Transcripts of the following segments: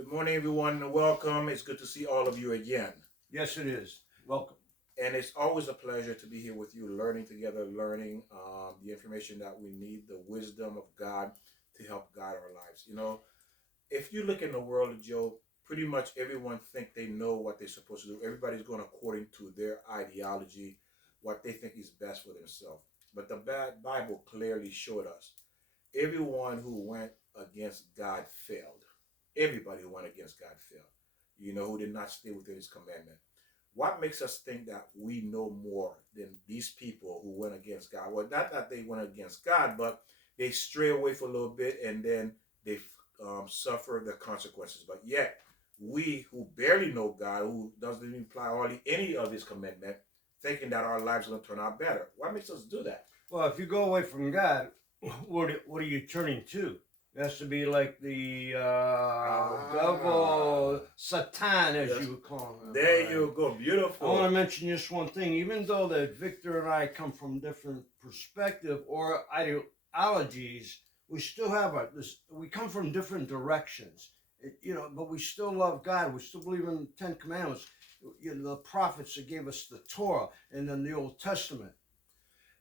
Good morning, everyone, and welcome. It's good to see all of you again. Yes, it is. Welcome. And it's always a pleasure to be here with you, learning together, learning the information that we need, the wisdom of God to help guide our lives. If you look in the world of Joe, pretty much everyone think they know what they're supposed to do. Everybody's going according to their ideology, what they think is best for themselves. But the Bible clearly showed us everyone who went against God failed. Everybody who went against God failed. Who did not stay within his commandment. What makes us think that we know more than these people who went against God? Well, not that they went against God, but they stray away for a little bit and then they suffer the consequences. But yet, we who barely know God, who doesn't even apply hardly any of his commandment, thinking that our lives are going to turn out better. What makes us do that? Well, if you go away from God, what are you turning to? It has to be like the devil, Satan, as Yes. you would call him. There you go. Beautiful. I want to mention just one thing. Even though that Victor and I come from different perspective or ideologies, we still have we come from different directions. But we still love God. We still believe in the Ten Commandments. The prophets that gave us the Torah and then the Old Testament.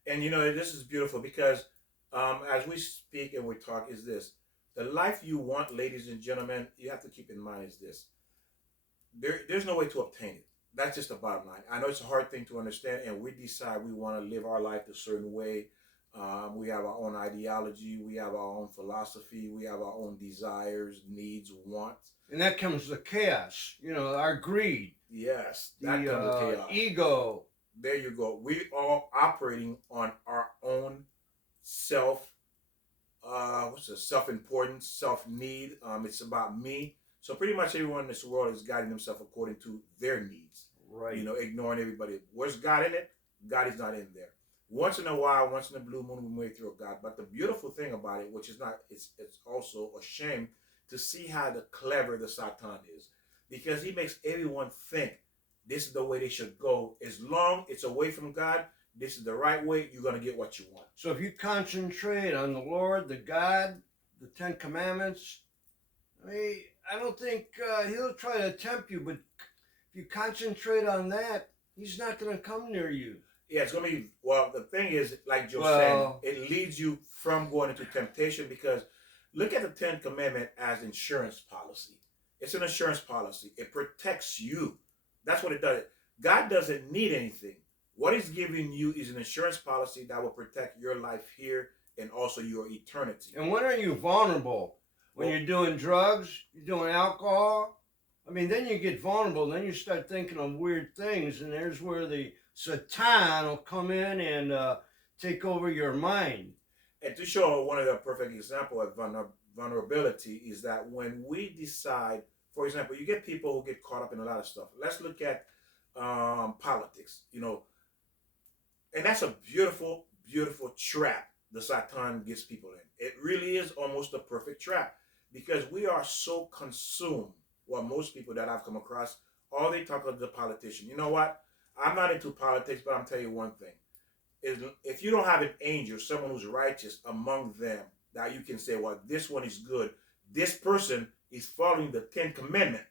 And this is beautiful because as we speak and we talk, is this the life you want, ladies and gentlemen? You have to keep in mind is this: there's no way to obtain it. That's just the bottom line. I know it's a hard thing to understand, and we decide we want to live our life a certain way. We have our own ideology, we have our own philosophy, we have our own desires, needs, wants, and that comes to chaos. Our greed. Yes, that comes to chaos. Ego. There you go. We all operating on our own self-importance, self-need. It's about me. So pretty much everyone in this world is guiding themselves according to their needs. Right. Ignoring everybody. Where's God in it? God is not in there. Once in a while, once in a blue moon, we may throw God. But the beautiful thing about it, which is not, it's also a shame to see how clever the Satan is. Because he makes everyone think this is the way they should go. As long it's away from God, this is the right way, you're going to get what you want. So if you concentrate on the Lord, the God, the Ten Commandments, I don't think he'll try to tempt you, but if you concentrate on that, he's not going to come near you. Yeah, it's going to be, well, the thing is, like Joe said, it leads you from going into temptation because look at the Ten Commandment as insurance policy. It's an insurance policy. It protects you. That's what it does. God doesn't need anything. What he's giving you is an insurance policy that will protect your life here and also your eternity. And when are you vulnerable? When you're doing drugs, you're doing alcohol? Then you get vulnerable. Then you start thinking of weird things, and there's where the Satan will come in and take over your mind. And to show one of the perfect example of vulnerability is that when we decide, for example, you get people who get caught up in a lot of stuff. Let's look at politics, and that's a beautiful, beautiful trap the Satan gets people in. It really is almost a perfect trap because we are so consumed. Well, most people that I've come across, all they talk about the politician. You know what? I'm not into politics, but I'm telling you one thing. If you don't have an angel, someone who's righteous among them, that you can say, well, this one is good. This person is following the Ten Commandment.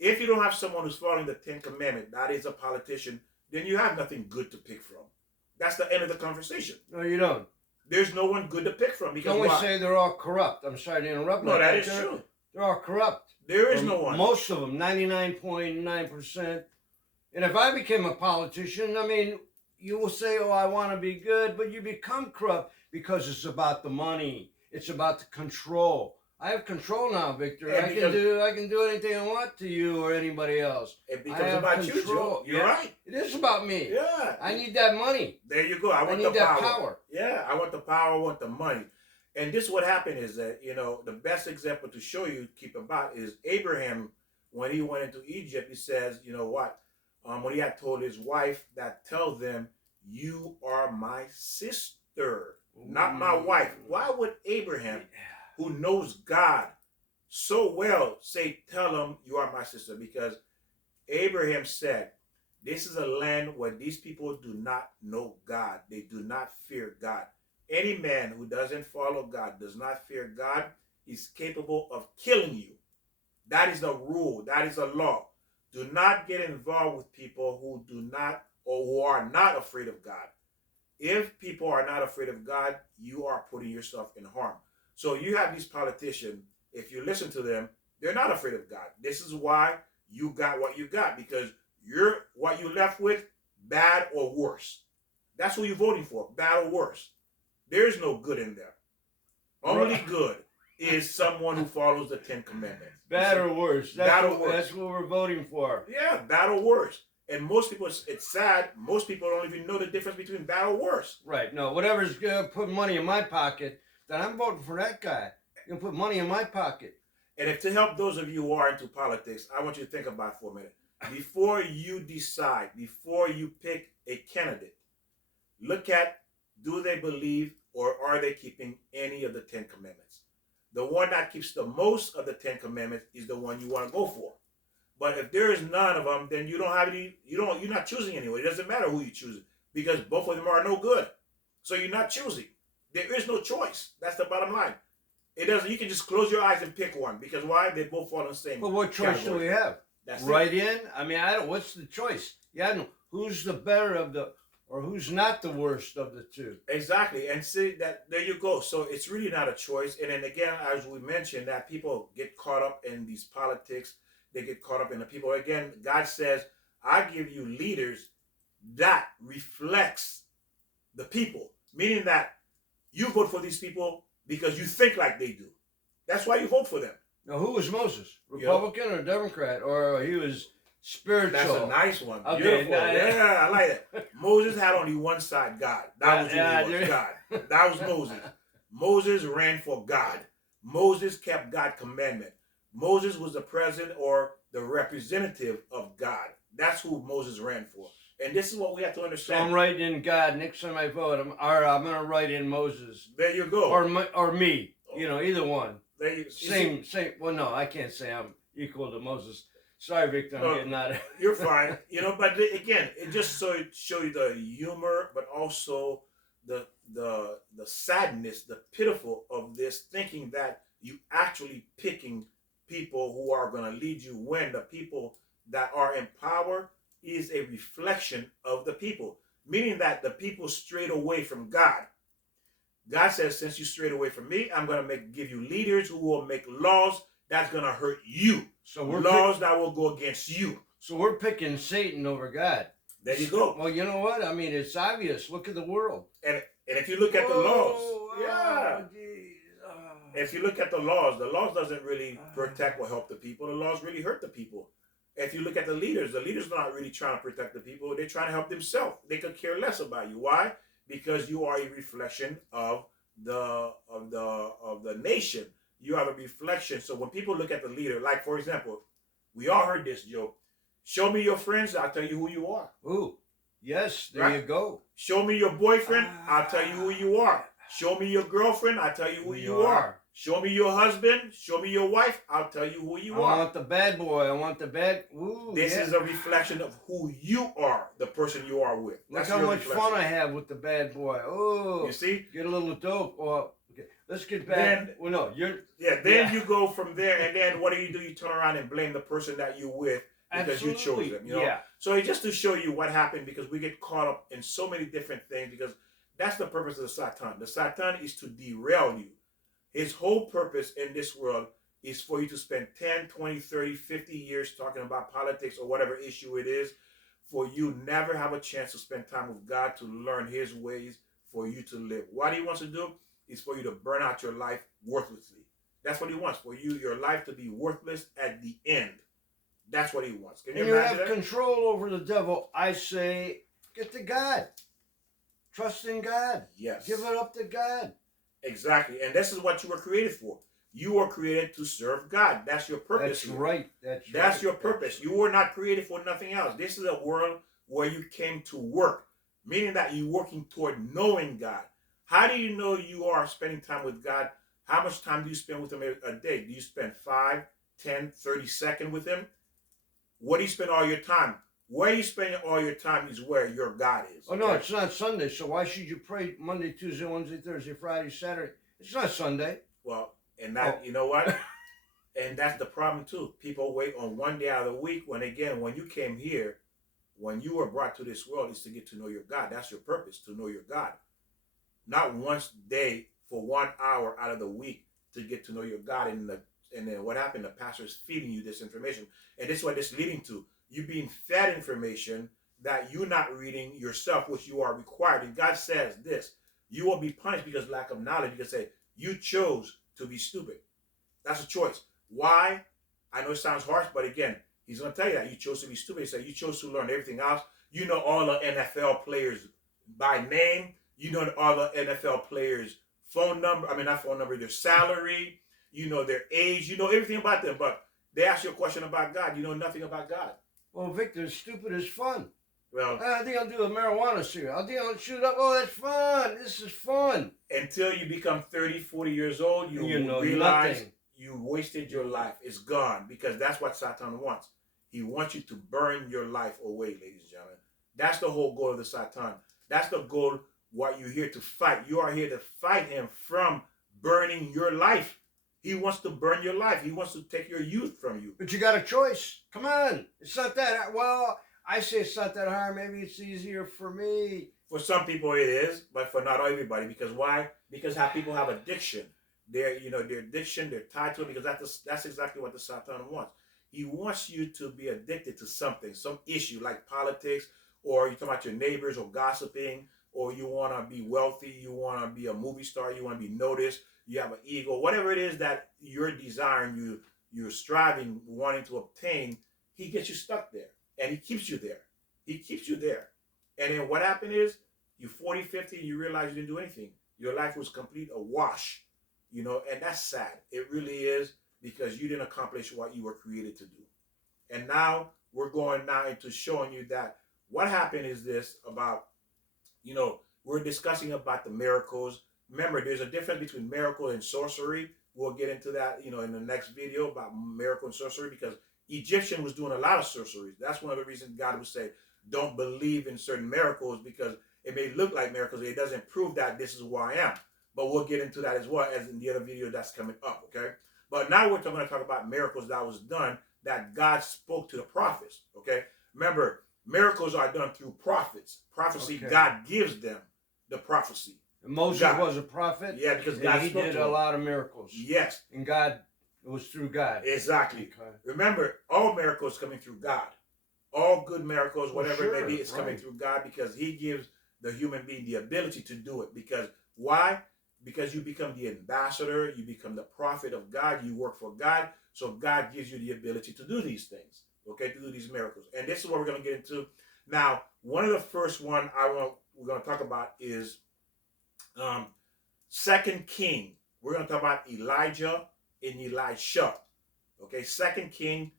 If you don't have someone who's following the Ten Commandment, that is a politician, then you have nothing good to pick from. That's the end of the conversation. No, you don't. There's no one good to pick from. Because don't we say they're all corrupt? I'm sorry to interrupt. No, that is true. They're all corrupt. There is no one. Most of them, 99.9%. And if I became a politician, you will say, oh, I want to be good, but you become corrupt because it's about the money. It's about the control. I have control now, Victor. I can do anything I want to you or anybody else. It becomes about you, Joe. You're right. It is about me. Yeah. I need that money. There you go. I want need that power. Yeah, I want the power. I want the money. And this what happened is that, the best example to show you, keep about, is Abraham, when he went into Egypt, he says, you know what? When he had told his wife that, tell them, you are my sister, not my wife. Why would Abraham, who knows God so well, say, tell him you are my sister? Because Abraham said, this is a land where these people do not know God. They do not fear God. Any man who doesn't follow God, does not fear God, is capable of killing you. That is the rule. That is a law. Do not get involved with people who do not or who are not afraid of God. If people are not afraid of God, you are putting yourself in harm. So you have these politicians, if you listen to them, they're not afraid of God. This is why you got what you got, because you're what you left with, bad or worse. That's who you're voting for, bad or worse. There's no good in there. Only good is someone who follows the Ten Commandments. Bad or worse. Bad or worse. That's what we're voting for. Yeah, bad or worse. And most people, it's sad, most people don't even know the difference between bad or worse. Right. No, whatever's going to put money in my pocket, then I'm voting for that guy. You can put money in my pocket. And if to help those of you who are into politics, I want you to think about it for a minute. Before you decide, before you pick a candidate, look at, do they believe or are they keeping any of the 10 commandments? The one that keeps the most of the 10 commandments is the one you want to go for. But if there is none of them, then you don't have any, you're not choosing anyway. It doesn't matter who you choose, because both of them are no good. So you're not choosing. There is no choice. That's the bottom line. It doesn't, you can just close your eyes and pick one, because why? They both fall in the same. But what choice category. do we have? That's right it. in? I mean, I don't, what's the choice? Yeah, I don't, who's the better of the, or who's not the worst of the two? Exactly. And see that, there you go. So it's really not a choice. And then again, as we mentioned, that people get caught up in these politics. They get caught up in the people. Again, God says, I give you leaders that reflects the people. Meaning that you vote for these people because you think like they do. That's why you vote for them. Now, who was Moses? Republican or Democrat? Or he was spiritual? That's a nice one. Okay, Beautiful. Yeah, I like it. Moses had only one side, God. That was who he was, God. That was Moses. Moses ran for God. Moses kept God's commandment. Moses was the president or the representative of God. That's who Moses ran for. And this is what we have to understand. So I'm writing in God next time I vote. I'm going to write in Moses. There you go. Or me. You know, either one. There you, same. Well, no, I can't say I'm equal to Moses. Sorry, Victor, I'm getting out of it. You're fine. You know, but again, it just show you the humor, but also the sadness, the pitiful of this, thinking that you actually picking people who are going to lead you, when the people that are in power is a reflection of the people, meaning that the people strayed away from God. God says, since you strayed away from me, I'm going to give you leaders who will make laws that's going to hurt you. So laws that will go against you. So we're picking Satan over God. There you go. Well, you know what? I mean, it's obvious. Look at the world. And if you look at the laws, if you look at the laws doesn't really protect or help the people. The laws really hurt the people. If you look at the leaders are not really trying to protect the people. They're trying to help themselves. They could care less about you. Why? Because you are a reflection of the nation. You are a reflection. So when people look at the leader, like for example, we all heard this joke. Show me your friends, I'll tell you who you are. Ooh, yes, there you go. Show me your boyfriend, I'll tell you who you are. Show me your girlfriend, I'll tell you who you are. Show me your husband, show me your wife, I'll tell you who you are. I want the bad boy, I want the bad... Ooh, this is a reflection of who you are, the person you are with. Look how much fun I have with the bad boy. Oh, you see? Get a little dope. Oh, okay. Let's get back. Well, no, then you go from there, and then what do? You turn around and blame the person that you're with because you chose them. You know? Yeah. So it's just to show you what happened, because we get caught up in so many different things, because that's the purpose of the Satan. The Satan is to derail you. His whole purpose in this world is for you to spend 10, 20, 30, 50 years talking about politics or whatever issue it is, for you never have a chance to spend time with God to learn his ways for you to live. What he wants to do is for you to burn out your life worthlessly. That's what he wants, for you, your life to be worthless at the end. That's what he wants. Can you imagine that? Have control over the devil. I say, get to God. Trust in God. Yes. Give it up to God. Exactly. And this is what you were created for. You were created to serve God. That's your purpose. That's right. That's your purpose. You were not created for nothing else. This is a world where you came to work, meaning that you're working toward knowing God. How do you know you are spending time with God? How much time do you spend with him a day? Do you spend 5, 10, 30 seconds with him? What do you spend all your time? Where you spend all your time is where your God is. Oh, no, it's not Sunday, so why should you pray Monday, Tuesday, Wednesday, Thursday, Friday, Saturday? It's not Sunday. Well, and that, you know what? And that's the problem too. People wait on one day out of the week when, again, when you came here, when you were brought to this world, is to get to know your God. That's your purpose, to know your God. Not once day for 1 hour out of the week to get to know your God. And then what happened? The pastor is feeding you this information. And this is what this is leading to. You being fed information that you're not reading yourself, which you are required. And God says this: you will be punished because of lack of knowledge. You can say, you chose to be stupid. That's a choice. Why? I know it sounds harsh, but again, he's going to tell you that you chose to be stupid. He said you chose to learn everything else. You know all the NFL players by name. You know all the NFL players' phone number. I mean, not phone number, their salary. You know their age. You know everything about them. But they ask you a question about God. You know nothing about God. Well, Victor, stupid is fun. Well, I think I'll do a marijuana cigarette. I think I'll shoot up. Oh, that's fun. This is fun. Until you become 30, 40 years old, you know realize nothing. you wasted your life. It's gone, because that's what Satan wants. He wants you to burn your life away, ladies and gentlemen. That's the whole goal of the Satan. That's the goal, what you're here to fight. You are here to fight him from burning your life. He wants to burn your life. He wants to take your youth from you. But you got a choice. Come on. It's not that, well, I say it's not that hard. Maybe it's easier for me. For some people it is, but for not everybody. Because why? Because people have addiction. Their addiction, they're tied to it, because that's exactly what the Satan wants. He wants you to be addicted to something, some issue like politics, or you talk about your neighbors, or gossiping, or you want to be wealthy, you want to be a movie star, you want to be noticed, you have an ego, whatever it is that you're desiring, you're striving, wanting to obtain. He gets you stuck there, and he keeps you there. He keeps you there. And then what happened is, you 40, 50, and you realize you didn't do anything. Your life was complete a wash. And that's sad. It really is, because you didn't accomplish what you were created to do. And now we're going now into showing you that what happened is this about, we're discussing about the miracles. Remember, there's a difference between miracle and sorcery. We'll get into that, in the next video about miracle and sorcery, because Egyptian was doing a lot of sorceries. That's one of the reasons God would say, don't believe in certain miracles, because it may look like miracles. It doesn't prove that this is who I am. But we'll get into that as well as in the other video that's coming up, okay? But now we're going to talk about miracles that was done that God spoke to the prophets, okay? Remember, miracles are done through prophets. Prophecy, okay. God gives them the prophecy. And Moses was a prophet? Yeah, because God he did a lot of miracles. Yes. And God, it was through God. Exactly. Okay. Remember, all miracles coming through God. All good miracles, whatever it may be, is coming through God, because he gives the human being the ability to do it. Because why? Because you become the ambassador, you become the prophet of God, you work for God, so God gives you the ability to do these things, okay, to do these miracles. And this is what we're going to get into. Now, one of the first one we're going to talk about is 2 King. We're going to talk about Elijah and Elisha, okay, 2 King,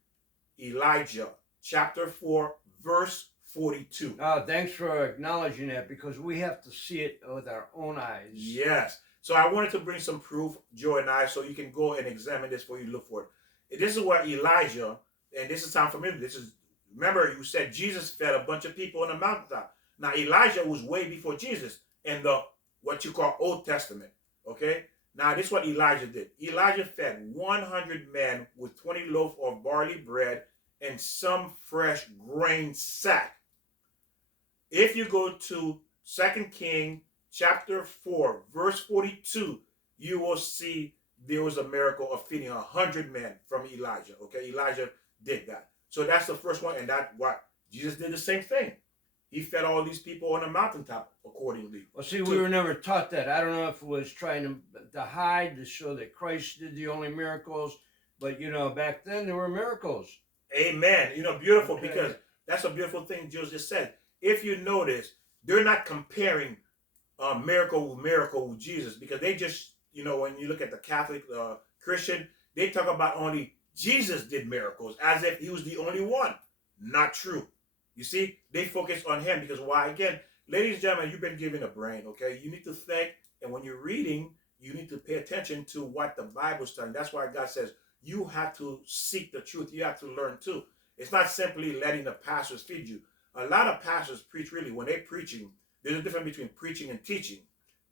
Elijah, chapter 4, verse 42. Thanks for acknowledging that, because we have to see it with our own eyes. Yes. So I wanted to bring some proof, Joe and I, so you can go and examine this before you look for it. This is where Elijah, and this is sound familiar. Remember, you said Jesus fed a bunch of people on the mountaintop. Now Elijah was way before Jesus in the what you call Old Testament. Okay. Now this is what Elijah did. Elijah fed 100 men with 20 loaves of barley bread and some fresh grain sack. If you go to 2 King chapter 4, verse 42, you will see there was a miracle of feeding 100 men from Elijah. Okay, Elijah did that. So that's the first one, and that's what Jesus did the same thing. He fed all these people on the mountaintop accordingly. Well, see, we were never taught that. I don't know if it was trying to hide, to show that Christ did the only miracles, but back then there were miracles. Amen. Beautiful, okay. Because that's a beautiful thing Jules just said. If you notice, they're not comparing miracle with Jesus, because they just, when you look at the Catholic Christian, they talk about only Jesus did miracles as if he was the only one. Not true. You see, they focus on him because why? Again, ladies and gentlemen, you've been given a brain, okay? You need to think, and when you're reading, you need to pay attention to what the Bible's telling. That's why God says you have to seek the truth. You have to learn too. It's not simply letting the pastors feed you. A lot of pastors preach, really, when they're preaching, there's a difference between preaching and teaching.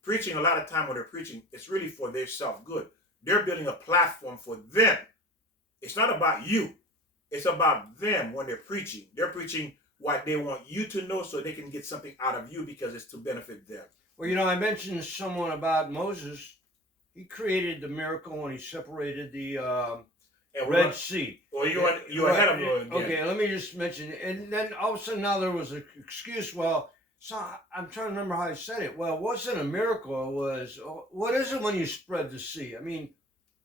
Preaching, a lot of time when they're preaching, it's really for their self-good. They're building a platform for them It's not about you. It's about them when they're preaching. They're preaching what they want you to know so they can get something out of you because it's to benefit them. Well, you know, I mentioned someone about Moses. He created the miracle when he separated the And we're Red gonna, Sea. well, you're ahead of me again. Okay, let me just mention, and then all of a sudden now there was an excuse. Well, so I'm trying to remember how I said it. Well, it wasn't a miracle. It was, what is it when you spread the sea? I mean,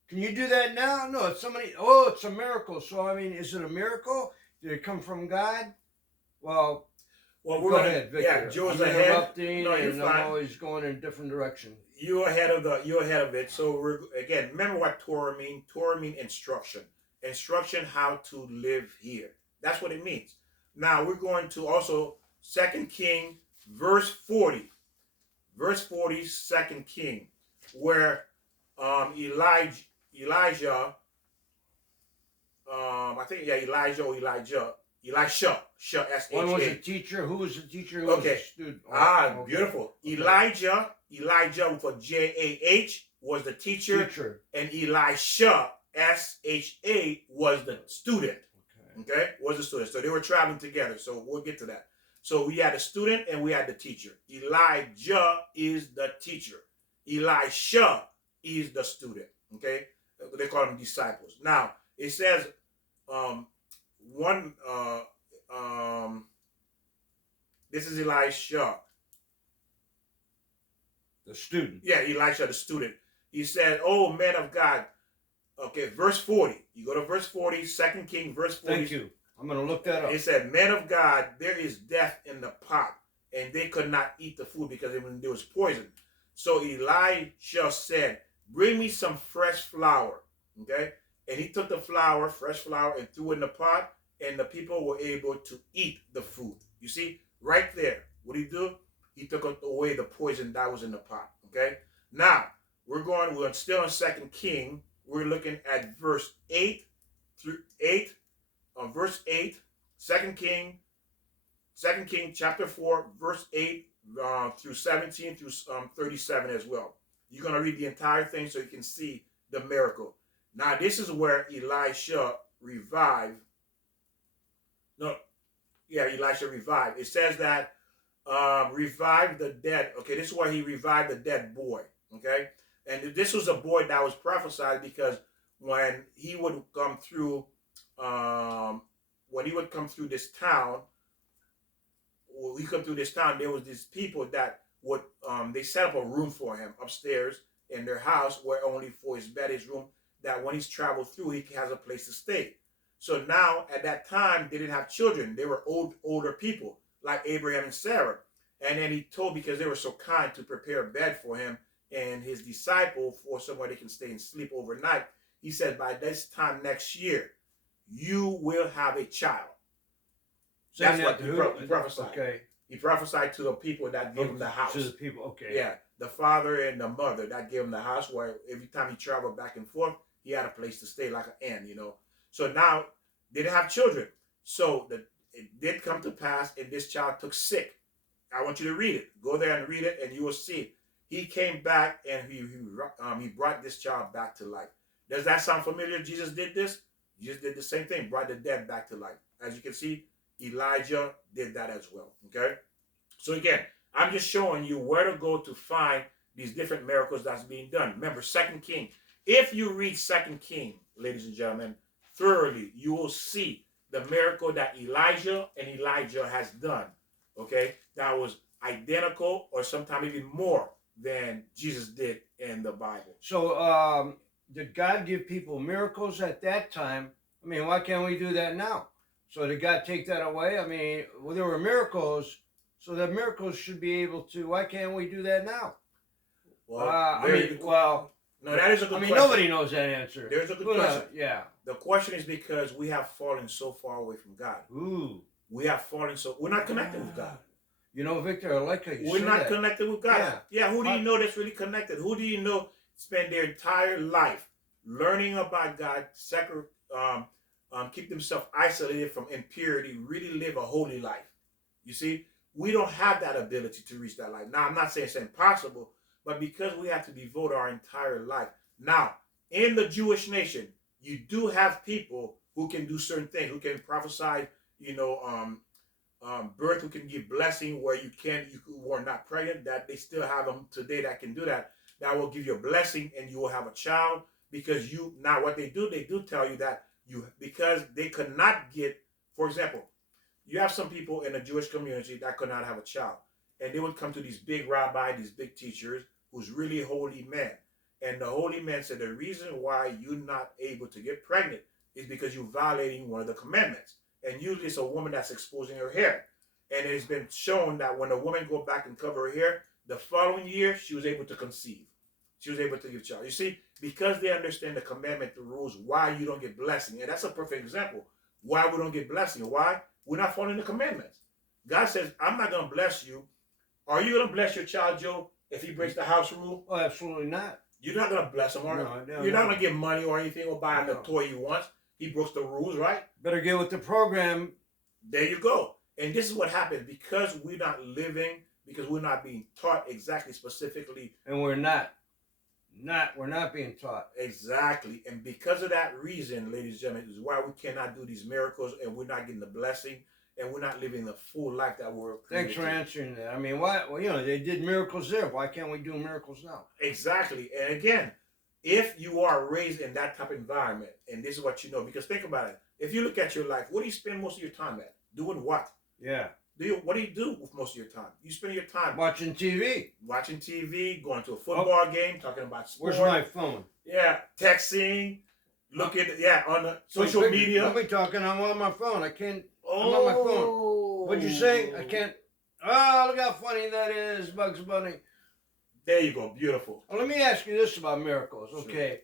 can you do that now? No, it's somebody. Oh, it's a miracle. So I mean, is it a miracle? Did it come from God? Well, Well, go ahead, Victor. yeah, Joe's I'm ahead. interrupting, No, you're and fine. I'm always going in a different direction. You're ahead of it. So we're again. Remember what Torah mean? Torah mean instruction. Instruction how to live here. That's what it means. Now we're going to also 2 King verse 40. Verse 40, 2 King, where Elijah, I think Elijah or Elisha, S-H-A. One was a teacher. Who was the teacher? Who Okay. was a student? Okay. Beautiful. Okay. Elijah for J-A-H was the teacher. And Elisha, S-H-A, was the student. Okay, was the student. So they were traveling together. So we'll get to that. So we had the student and we had the teacher. Elijah is the teacher. Elisha is the student. Okay, they call them disciples. Now it says this is Elisha. The student. Yeah, Elisha, the student. He said, "Oh, man of God." Okay, verse 40. You go to verse 40, 2 King, verse 40. Thank you. I'm going to look that up. It said, "Man of God, there is death in the pot, and they could not eat the food because there was poison." So Elisha said, "Bring me some fresh flour." Okay? And he took the flour, fresh flour, and threw it in the pot, and the people were able to eat the food. You see, right there. What did he do? He took away the poison that was in the pot. Okay? Now, we're still in 2 King. We're looking at verse 8 through 8. Verse 8, 2 King chapter 4, verse 8 through 17 through 37 as well. You're going to read the entire thing so you can see the miracle. Now, this is where Elisha revived. Elisha revived. It says that revived the dead. Okay, this is where he revived the dead boy. Okay, and this was a boy that was prophesied because when he would come through this town, there was these people that would they set up a room for him upstairs in their house where only for his bed, his room, that when he's traveled through, he has a place to stay. So now at that time, they didn't have children. They were older people like Abraham and Sarah. And then he told, because they were so kind, to prepare a bed for him and his disciple for somewhere they can stay and sleep overnight. He said, by this time next year, you will have a child. That's what he prophesied. Okay. He prophesied to the people that gave him the house. To the people, okay. Yeah, the father and the mother that gave him the house, where every time he traveled back and forth, he had a place to stay, like an inn, you know. So now they didn't have children. So it did come to pass, and this child took sick. I want you to read it. Go there and read it, and you will see. He came back, and he brought this child back to life. Does that sound familiar? Jesus did this. Jesus did the same thing, brought the dead back to life. As you can see, Elijah did that as well. Okay? So again, I'm just showing you where to go to find these different miracles that's being done. Remember, 2 King. If you read 2 King, ladies and gentlemen, thoroughly, you will see the miracle that Elijah and Elijah has done. Okay? That was identical or sometimes even more than Jesus did in the Bible. So, did God give people miracles at that time? I mean, why can't we do that now? So did God take that away? I mean, well, there were miracles, so the miracles should be able to. Why can't we do that now? Well, no, that is a good question. Nobody knows that answer. There's a good question. Yeah. The question is because we have fallen so far away from God. Ooh. We have fallen we're not connected with God. You know, Victor, I like how you We're say not that. connected with God. Yeah, who do you know that's really connected? Who do you know spend their entire life learning about God, keep themselves isolated from impurity, really live a holy life? You see, we don't have that ability to reach that life. Now, I'm not saying it's impossible, but because we have to devote our entire life. Now, in the Jewish nation, you do have people who can do certain things, who can prophesy, you know, birth, who can give blessing where you were not pregnant, that they still have them today that can do that. That will give you a blessing and you will have a child because you, now what they do tell you that you, because they could not get, for example, you have some people in the Jewish community that could not have a child. And they would come to these big rabbi, these big teachers, who's really holy men. And the holy man said the reason why you're not able to get pregnant is because you're violating one of the commandments. And usually it's a woman that's exposing her hair. And it has been shown that when a woman go back and cover her hair, the following year she was able to conceive. She was able to give child. You see, because they understand the commandment, the rules, why you don't get blessing. And that's a perfect example. Why we don't get blessing. Why? We're not following the commandments. God says, I'm not going to bless you. Are you going to bless your child, Joe, if he breaks the house rule? Oh, absolutely not. You're not going to bless him, are you? No, You're not going to give money or anything or buy him the toy he wants. He broke the rules, right? Better get with the program. There you go. And this is what happens because we're not living, because we're not being taught exactly, specifically. And we're not. We're not being taught. Exactly. And because of that reason, ladies and gentlemen, is why we cannot do these miracles and we're not getting the blessing and we're not living the full life that we're created. Thanks for answering that. I mean, why? Well, you know, they did miracles there. Why can't we do miracles now? Exactly. And again, if you are raised in that type of environment, and this is what you know, because think about it. If you look at your life, what do you spend most of your time at? Doing what? Yeah. What do you do with most of your time? You spend your time watching TV. Watching TV, going to a football game, talking about sports. Where's my phone? Yeah, texting, looking, on the social media. Don't be talking. I'm on my phone. I can't. I'm on my phone. What'd you say? I can't. Oh, look how funny that is, Bugs Bunny. There you go. Beautiful. Well, let me ask you this about miracles. Okay. Sure.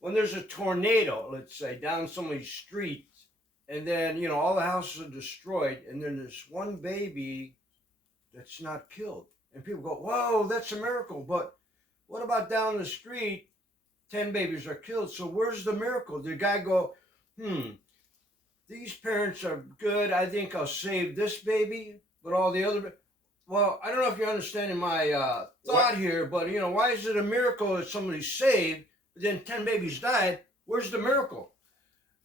When there's a tornado, let's say, down somebody's street, and then, you know, all the houses are destroyed, and then there's one baby that's not killed. And people go, whoa, that's a miracle. But what about down the street, 10 babies are killed? So where's the miracle? The guy go, these parents are good. I think I'll save this baby, but all the other... Well, I don't know if you're understanding my thought here, but, you know, why is it a miracle if somebody's saved, but then 10 babies died? Where's the miracle?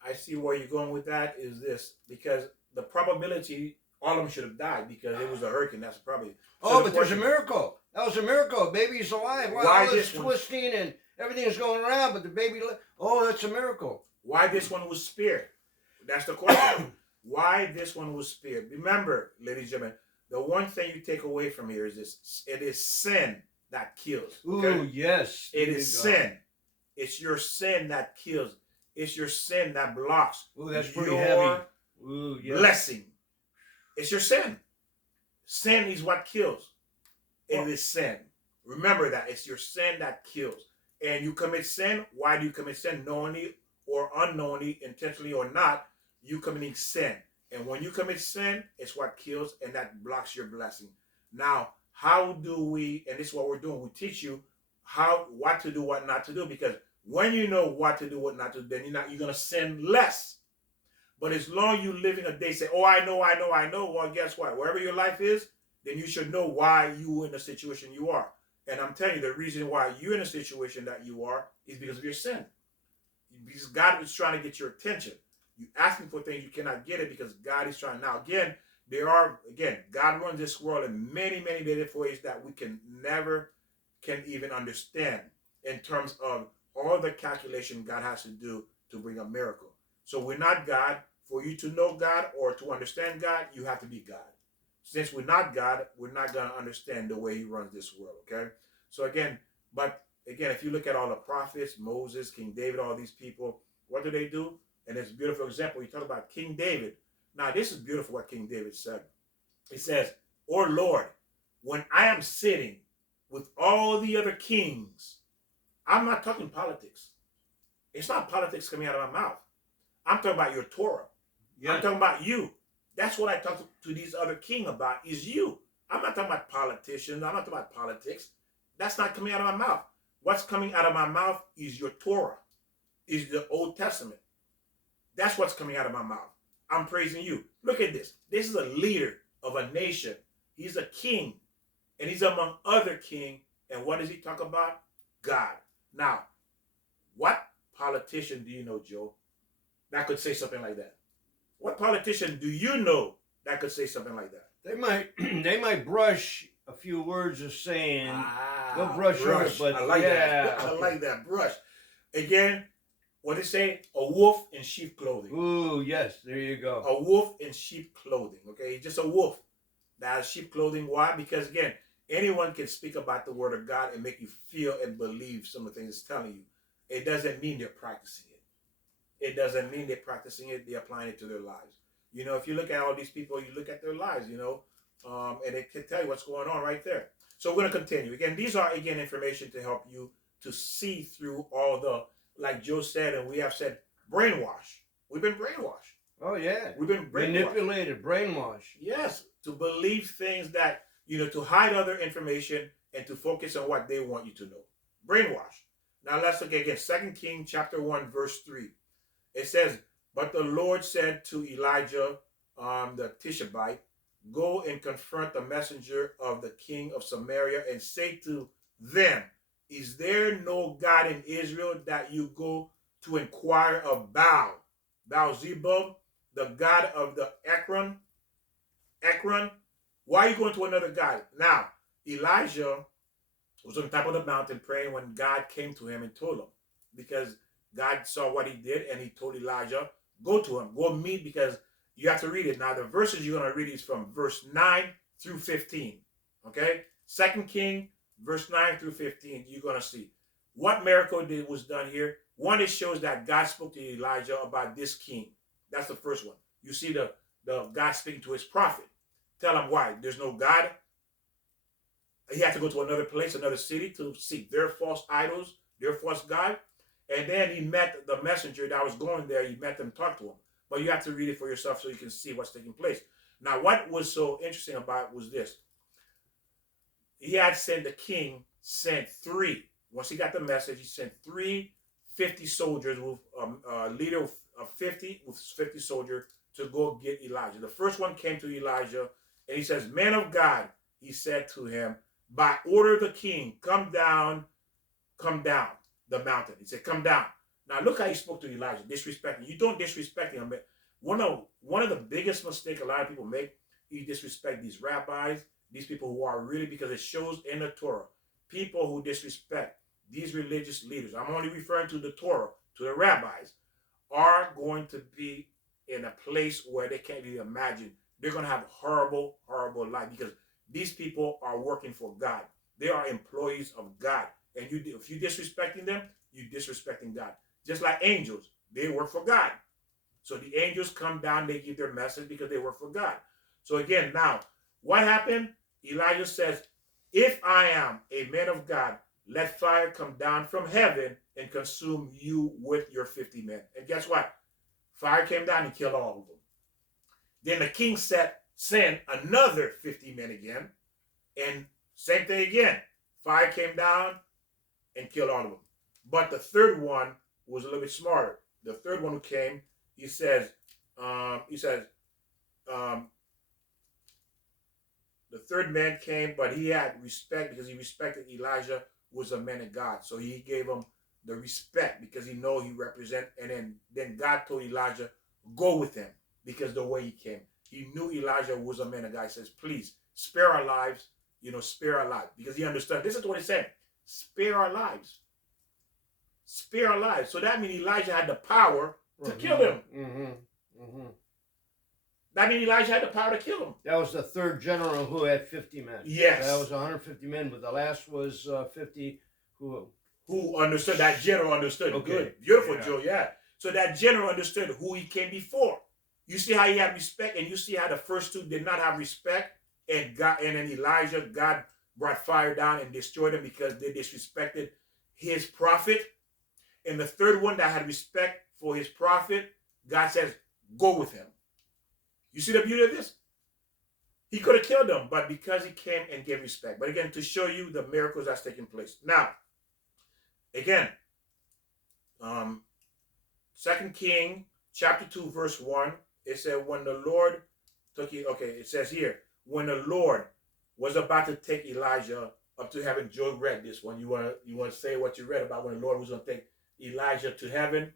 I see where you're going with that is this, because the probability, all of them should have died because it was a hurricane. That's probably. So but there's a miracle. That was a miracle. Baby's alive. Why all this twisting and everything's going around, but the baby, that's a miracle. Why this one was spared? That's the question. Why this one was spared? Remember, ladies and gentlemen, the one thing you take away from here is this: it is sin that kills. Okay? Ooh, yes. It is sin. It's your sin that kills. It's your sin that blocks. Ooh, that's pretty heavy. Ooh, yes. Blessing. It's your sin. Sin is what kills. It is sin. Remember that. It's your sin that kills. And you commit sin. Why do you commit sin? Knowingly or unknowingly, intentionally or not, you committing sin. And when you commit sin, it's what kills and that blocks your blessing. Now, how do we, and this is what we're doing, we teach you what to do, what not to do, because when you know what to do, what not to do, then you're going to sin less. But as long as you living a day, say, oh, I know. Well, guess what? Wherever your life is, then you should know why you in the situation you are. And I'm telling you, the reason why you're in the situation that you are is because of your sin. Because God is trying to get your attention. You asking for things, you cannot get it because God is trying. Now, God runs this world in many, many different ways that we can even understand in terms of all the calculation God has to do to bring a miracle. So we're not God. For you to know God or to understand God, you have to be God. Since we're not God, we're not going to understand the way he runs this world, okay? So again, if you look at all the prophets, Moses, King David, all these people, what do? And it's a beautiful example. You talk about King David. Now, this is beautiful what King David said. He says, "Oh Lord, when I am sitting with all the other kings," I'm not talking politics. It's not politics coming out of my mouth. I'm talking about your Torah. Yeah. I'm talking about you. That's what I talk to these other kings about is you. I'm not talking about politicians. I'm not talking about politics. That's not coming out of my mouth. What's coming out of my mouth is your Torah, is the Old Testament. That's what's coming out of my mouth. I'm praising you. Look at this. This is a leader of a nation. He's a king, and he's among other kings. And what does he talk about? God. Now, what politician do you know, Joe, that could say something like that? What politician do you know that could say something like that? They might they might brush a few words of saying. They'll Ah, brush over, brush. but I like yeah, that. I okay. like that brush. Again, what they say? A wolf in sheep clothing. Ooh, yes, there you go. A wolf in sheep clothing. Okay, he's just a wolf that has sheep clothing. Why? Because again, anyone can speak about the word of God and make you feel and believe some of the things it's telling you. It doesn't mean they're practicing it. It doesn't mean they're practicing it, they're applying it to their lives. You know, if you look at all these people, you look at their lives, and it can tell you what's going on right there. So we're going to continue. Again, these are, again, information to help you to see through all the, like Joe said, and we have said, brainwash. We've been brainwashed. Oh, yeah. We've been brainwashed. Manipulated, brainwashed. Yes, to believe things that, to hide other information and to focus on what they want you to know. Brainwash. Now let's look again. 2 Kings chapter 1, verse 3. It says, but the Lord said to Elijah, the Tishbite, go and confront the messenger of the king of Samaria and say to them, is there no God in Israel that you go to inquire of Baal-zebub, the God of the Ekron? Why are you going to another God? Now, Elijah was on top of the mountain praying when God came to him and told him, because God saw what he did and he told Elijah, go to him, go meet, because you have to read it. Now, the verses you're going to read is from verse 9 through 15. Okay? 2 King, verse 9 through 15, you're going to see. What miracle was done here? One, it shows that God spoke to Elijah about this king. That's the first one. You see the God speaking to his prophet. Tell him why. There's no God. He had to go to another place, another city, to seek their false idols, their false God. And then he met the messenger that was going there. He met them, talked to him. But you have to read it for yourself so you can see what's taking place. Now, what was so interesting about it was this. He had the king sent three. Once he got the message, he sent 50 soldiers with a leader of 50, with 50 soldiers to go get Elijah. The first one came to Elijah, and he says, man of God, he said to him, by order of the king, come down the mountain. He said, come down. Now look how he spoke to Elijah, disrespecting. You don't disrespect him. One of the biggest mistakes a lot of people make, you disrespect these rabbis, these people who are really, because it shows in the Torah, people who disrespect these religious leaders, I'm only referring to the Torah, to the rabbis, are going to be in a place where they can't even imagine. They're going to have horrible, horrible life, because these people are working for God. They are employees of God. And if you're disrespecting them, you're disrespecting God. Just like angels, they work for God. So the angels come down, they give their message because they work for God. So again, now, what happened? Elijah says, if I am a man of God, let fire come down from heaven and consume you with your 50 men. And guess what? Fire came down and killed all of them. Then the king sent another 50 men again. And same thing again. Fire came down and killed all of them. But the third one was a little bit smarter. The third one who came, he says, the third man came, but he had respect because he respected Elijah was a man of God. So he gave him the respect because he know he represent. And then God told Elijah, go with him, because the way he came. He knew Elijah was a man of God. He says, please, spare our lives, spare our lives. Because he understood. This is what he said. Spare our lives. Spare our lives. So that means Elijah had the power to kill him. That means Elijah had the power to kill him. That was the third general who had 50 men. Yes. That was 150 men, but the last was 50 who understood. That general understood. Okay. Good. Beautiful, Joe. Yeah. So that general understood who he came before. You see how he had respect, and you see how the first two did not have respect, and then Elijah, God brought fire down and destroyed them because they disrespected his prophet. And the third one that had respect for his prophet, God says, go with him. You see the beauty of this? He could have killed them, but because he came and gave respect. But again, to show you the miracles that's taking place. Now, again, 2 King chapter 2, verse 1, it said, when the Lord took you, okay, it says here, when the Lord was about to take Elijah up to heaven. Joe read this one. You want to say what you read about when the Lord was going to take Elijah to heaven.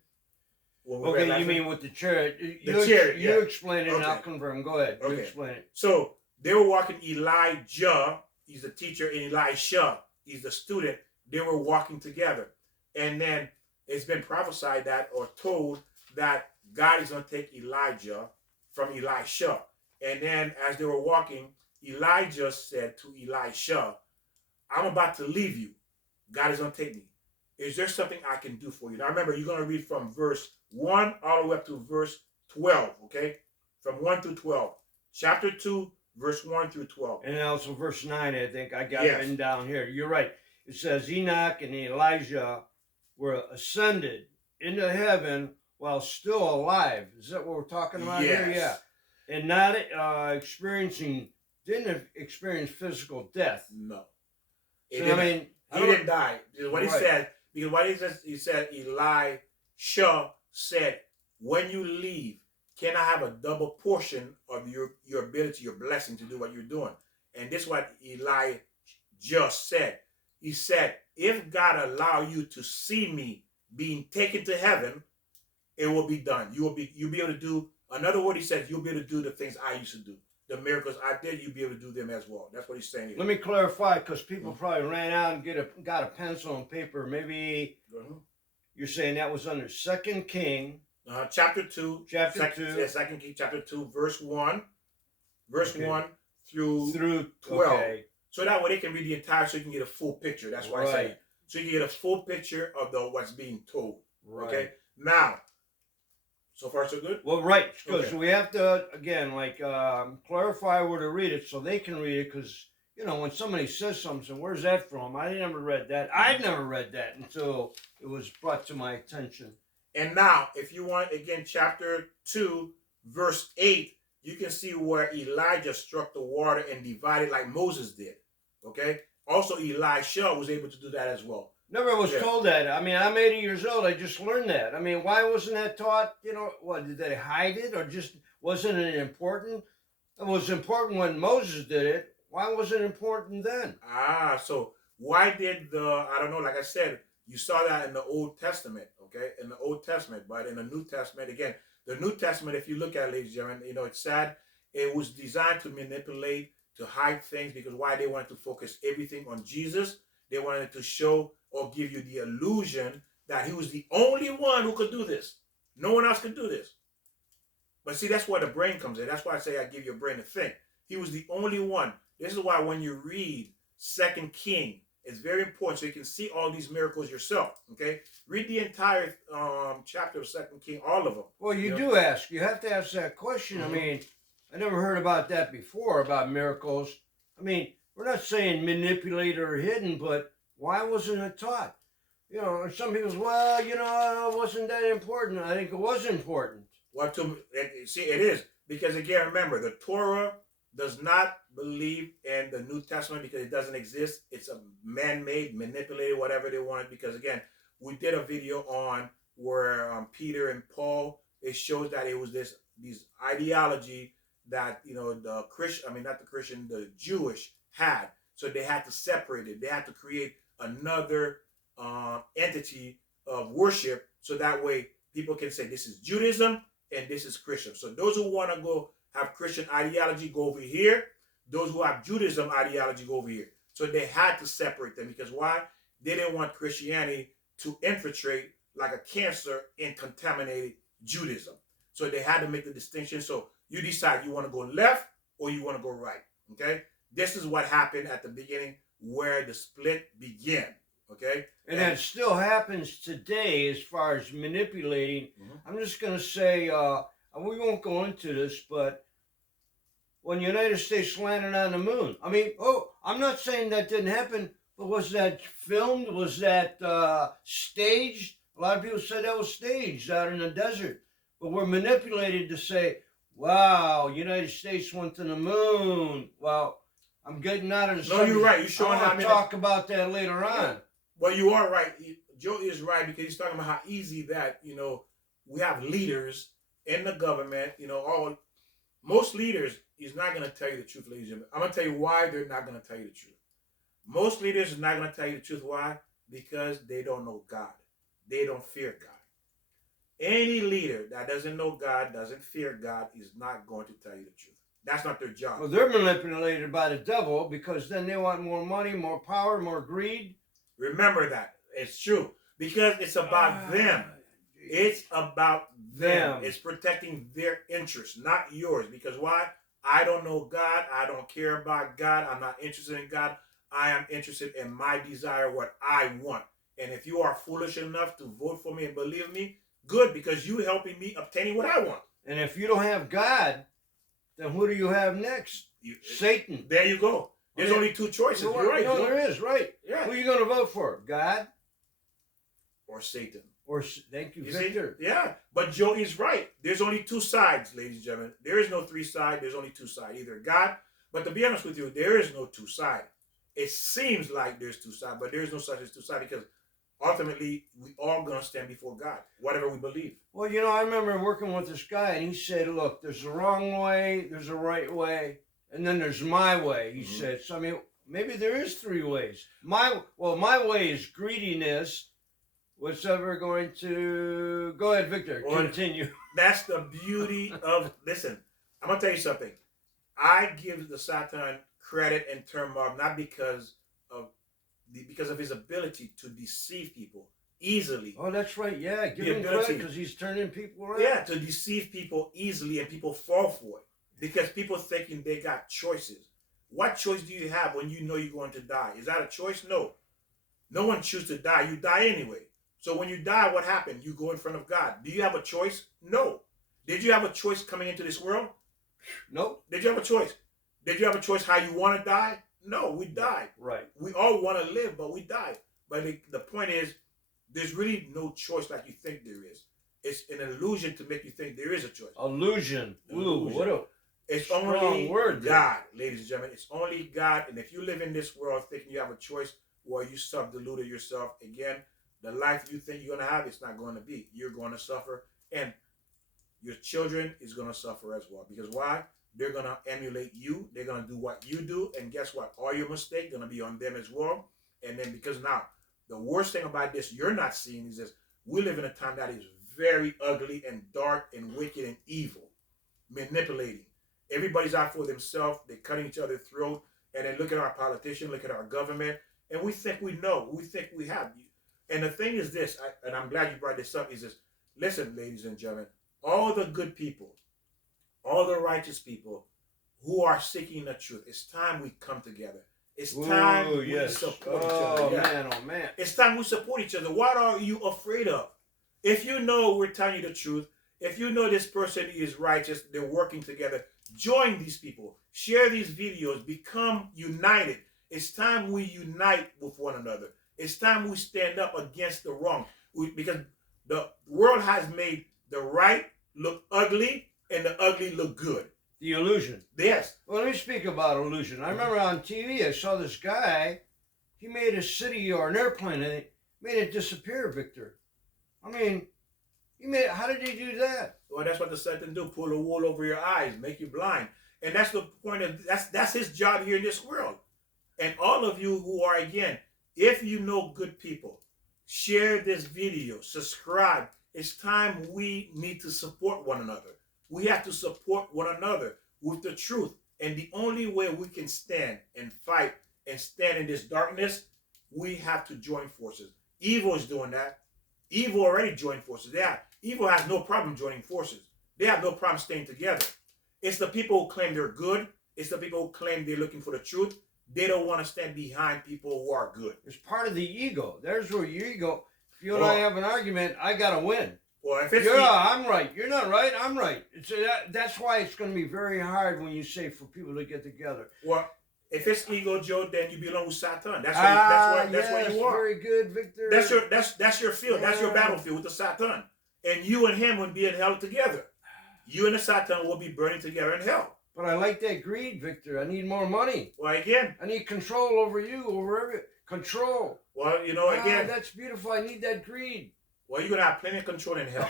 When we read Okay, last you night. mean with the chariot? The chariot, You yeah. explain it, and I'll Okay. confirm. Go ahead. You Okay. explain it. So they were walking Elijah, he's the teacher, and Elisha, he's the student. They were walking together. And then it's been prophesied that or told that God is going to take Elijah from Elisha. And then as they were walking, Elijah said to Elisha, I'm about to leave you. God is going to take me. Is there something I can do for you? Now remember, you're going to read from verse 1 all the way up to verse 12, okay? From 1 through 12. Chapter 2, verse 1 through 12. And also verse 9, I think I got Yes. written down here. You're right. It says Enoch and Elijah were ascended into heaven while still alive. Is that what we're talking about here? Yes. Yeah. And not didn't experience physical death. No. So, I mean, he didn't die. What he Right. said, because what he said, Elisha said, when you leave, can I have a double portion of your ability, your blessing to do what you're doing? And this is what Elijah just said. He said, if God allow you to see me being taken to heaven, it will be done. You'll be able to do, another word he said, you'll be able to do the things I used to do. The miracles I did, you'll be able to do them as well. That's what he's saying here. Let me clarify, because people probably ran out and got a pencil and paper. Maybe you're saying that was under 2 King. Chapter 2. Chapter 2. Yeah, 2 King chapter 2, verse 1. Verse Okay. 1 through 12. Okay. So that way they can read the entire, so you can get a full picture. That's why I say it. So you can get a full picture of what's being told. Right. Okay. Now, so far so good? Well, right, because Okay. we have to, again, clarify where to read it so they can read it, because, when somebody says something, where's that from? I never read that. I'd never read that until it was brought to my attention. And now, if you want, again, chapter 2, verse 8, you can see where Elijah struck the water and divided like Moses did. Okay? Also, Elisha was able to do that as well. Never was told that. I mean, I'm 80 years old. I just learned that. I mean, why wasn't that taught? What, did they hide it, or just wasn't it important? It was important when Moses did it. Why wasn't it important then? So why did I don't know, like I said, you saw that in the Old Testament, okay? In the Old Testament, but in the New Testament, again, the New Testament, if you look at it, ladies and gentlemen, it's sad. It was designed to manipulate, to hide things, because why? They wanted to focus everything on Jesus. They wanted to show or give you the illusion that he was the only one who could do this. No one else could do this. But see, that's where the brain comes in. That's why I say I give your brain to think. He was the only one. This is why when you read 2 King, it's very important so you can see all these miracles yourself. Okay? Read the entire chapter of 2 King, all of them. Well, you do ask. You have to ask that question. Mm-hmm. I mean, I never heard about that before, about miracles. I mean, we're not saying manipulated or hidden, but why wasn't it taught? Some people say, well, it wasn't that important. I think it was important. Well, see, it is. Because again, remember, the Torah does not believe in the New Testament because it doesn't exist. It's a man-made, manipulated, whatever they want. Because again, we did a video on where Peter and Paul, it shows that it was this ideology that, the Jewish had. So they had to separate it. They had to create another entity of worship, so that way people can say this is Judaism and this is Christian. So those who want to go have Christian ideology go over here. Those who have Judaism ideology go over here. So they had to separate them, because why? They didn't want Christianity to infiltrate like a cancer and contaminate Judaism. So they had to make the distinction. So you decide you want to go left or you want to go right. Okay? This is what happened at the beginning where the split began. Okay? And that still happens today as far as manipulating. Mm-hmm. I'm just going to say, we won't go into this, but when the United States landed on the moon, I mean, I'm not saying that didn't happen, but was that filmed? Was that staged? A lot of people said that was staged out in the desert. But we're manipulated to say, wow, United States went to the moon. Well, I'm getting out of the subject. No, you're right. You're showing I want to talk about that later on. Well, you are right. Joe is right, because he's talking about how easy that, we have leaders in the government, most leaders is not going to tell you the truth, ladies and gentlemen. I'm going to tell you why they're not going to tell you the truth. Most leaders are not going to tell you the truth. Why? Because they don't know God. they don't fear God. Any leader that doesn't know God, doesn't fear God, is not going to tell you the truth. That's not their job. Well, they're manipulated by the devil because then they want more money, more power, more greed. Remember that. It's true. Because it's about them. It's about them. It's protecting their interests, not yours. Because why? I don't know God. I don't care about God. I'm not interested in God. I am interested in my desire, what I want. And if you are foolish enough to vote for me and believe me, good, because you helping me obtaining what I want. And if you don't have God, then who do you have next? Satan. There you go. There's only two choices. You're right. No, there is, right. Yeah. Who are you going to vote for? God? Or Satan. Or, thank you, Victor. Yeah, but Joe is right. There's only two sides, ladies and gentlemen. There is no three sides. There's only two sides. Either God, but to be honest with you, there is no two sides. It seems like there's two sides, but there is no such as two sides because ultimately we all going to stand before God, whatever we believe. Well, you know, I remember working with this guy and he said, look, there's a wrong way, there's a right way, and then there's my way. He said, so I mean, maybe there is three ways. My way is greediness. What's ever going to... Go ahead, Victor. Continue. That's the beauty of... Listen, I'm going to tell you something. I give the Satan credit in terms of not because of his ability to deceive people easily. Oh, that's right. Yeah, give him credit because he's turning people around. Yeah, to deceive people easily and people fall for it. Because people thinking they got choices. What choice do you have when you know you're going to die? Is that a choice? No. No one chooses to die. You die anyway. So when you die, what happened? You go in front of God. Do you have a choice? No. Did you have a choice coming into this world? No. Did you have a choice? Did you have a choice how you want to die? No, we died. Right. We all want to live, but we died. But the point is, there's really no choice like you think there is. It's an illusion to make you think there is a choice. Illusion. Ooh, what a it's strong only word. God, ladies and gentlemen. It's only God. And if you live in this world thinking you have a choice, well, you self-deluded yourself. Again, the life you think you're going to have, it's not going to be. You're going to suffer. And your children is going to suffer as well. Because why? They're going to emulate you. They're going to do what you do. And guess what? All your mistakes going to be on them as well. And then because now, the worst thing about this you're not seeing is this. We live in a time that is very ugly and dark and wicked and evil. Manipulating. Everybody's out for themselves. They're cutting each other's throat. And then look at our politicians, look at our government. And we think we know. We think we have. And the thing is this, and I'm glad you brought this up, is this. Listen, ladies and gentlemen, all the good people, all the righteous people who are seeking the truth, it's time we come together. It's time we support each other. Man, oh, man. It's time we support each other. What are you afraid of? If you know we're telling you the truth, if you know this person is righteous, they're working together, join these people. Share these videos. Become united. It's time we unite with one another. It's time we stand up against the wrong. Because the world has made the right look ugly and the ugly look good. The illusion. Yes. Well, let me speak about illusion. I remember on TV, I saw this guy. He made a city or an airplane and it made it disappear, Victor. I mean, how did he do that? Well, that's what the Satan do. Pull the wool over your eyes, make you blind. And that's the point of, that's his job here in this world. And all of you who are, again, if you know good people, share this video, subscribe. It's time we need to support one another. We have to support one another with the truth. And the only way we can stand and fight and stand in this darkness, we have to join forces. Evil is doing that. Evil already joined forces. Evil has no problem joining forces. They have no problem staying together. It's the people who claim they're good. It's the people who claim they're looking for the truth. They don't want to stand behind people who are good. It's part of the ego. There's where your ego. If you and I have an argument, I got to win. Well, if it's I'm right. You're not right. I'm right. That's why it's going to be very hard when you say for people to get together. Well, if it's ego, Joe, then you belong with Satan. That's where you are. Very good, Victor. That's your field. Yeah. That's your battlefield with the Satan. And you and him would be in hell together. You and the Satan will be burning together in hell. But I like that greed, Victor. I need more money. Well, again, I need control over you, over control. Well, again, that's beautiful. I need that greed. Well, you're gonna have plenty of control in hell.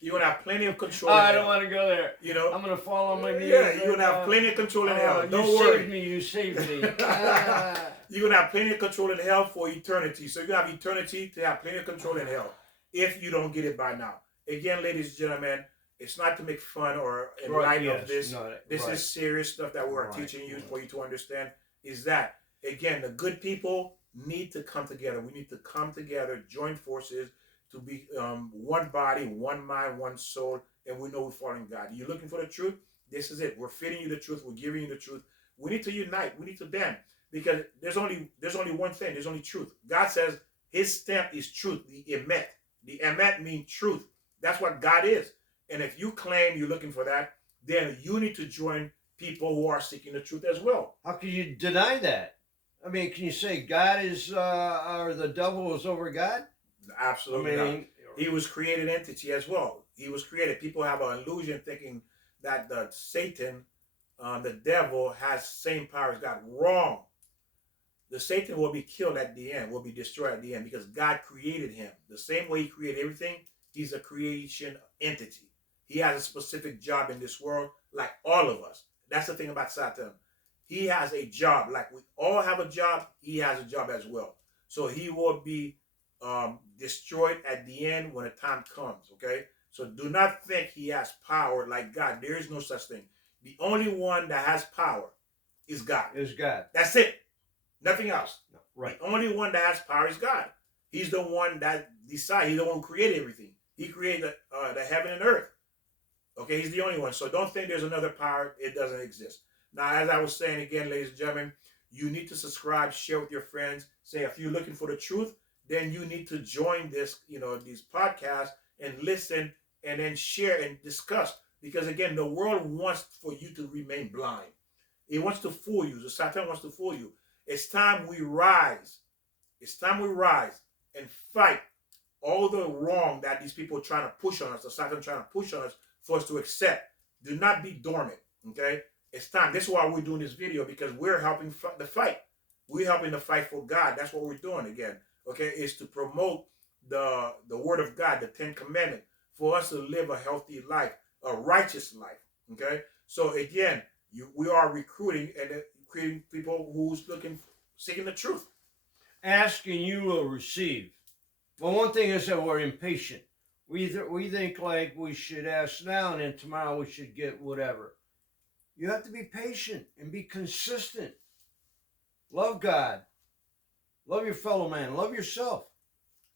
You're gonna have plenty of Oh, control in I don't hell. want to go there. You know, I'm gonna fall on my knees. yeah, you're And, gonna have plenty of control in hell. you Don't saved worry. me. You saved me. Ah. You're gonna have plenty of control in hell for eternity. So you're gonna have eternity to have plenty of control in hell if you don't get it by now. Again, ladies and gentlemen, it's not to make fun or in Right, light yes, of this. no, This right. is serious stuff that we are Right, teaching you right. for you to understand. Is that again, the good people need to come together. We need to come together, join forces to be one body, one mind, one soul, and we know we're following God. You're looking for the truth. This is it. We're feeding you the truth. We're giving you the truth. We need to unite. We need to band because there's only one thing. There's only truth. God says His stamp is truth. The emet. The emet means truth. That's what God is. And if you claim you're looking for that, then you need to join people who are seeking the truth as well. How can you deny that? I mean, can you say God is or the devil is over God? Absolutely I not. mean, He was created entity as well. He was created. People have an illusion thinking that the Satan, the devil, has same power as God. Wrong. The Satan will be killed at the end, will be destroyed at the end because God created him. The same way He created everything, he's a creation entity. He has a specific job in this world, like all of us. That's the thing about Satan. He has a job. Like we all have a job, he has a job as well. So he will be destroyed at the end when the time comes, okay? So do not think he has power like God. There is no such thing. The only one that has power is God. is God. That's it. Nothing else. No, right. The only one that has power is God. He's the one that decides. He's the one who created everything. He created the heaven and earth. Okay, He's the only one. So don't think there's another power. It doesn't exist. Now, as I was saying again, ladies and gentlemen, you need to subscribe, share with your friends. Say if you're looking for the truth, then you need to join this, these podcasts and listen and then share and discuss. Because again, the world wants for you to remain blind. It wants to fool you. The Satan wants to fool you. It's time we rise. It's time we rise and fight all the wrong that these people are trying to push on us, the Satan trying to push on us for us to accept. Do not be dormant, okay? It's time. This is why we're doing this video, because we're helping the fight. We're helping the fight for God. That's what we're doing again, okay? Is to promote the Word of God, the 10 Commandments, for us to live a healthy life, a righteous life, okay? So again, we are recruiting and creating people who's seeking the truth. Ask and you will receive. Well, one thing is that we're impatient. We think like we should ask now and then tomorrow we should get whatever. You have to be patient and be consistent. Love God. Love your fellow man. Love yourself.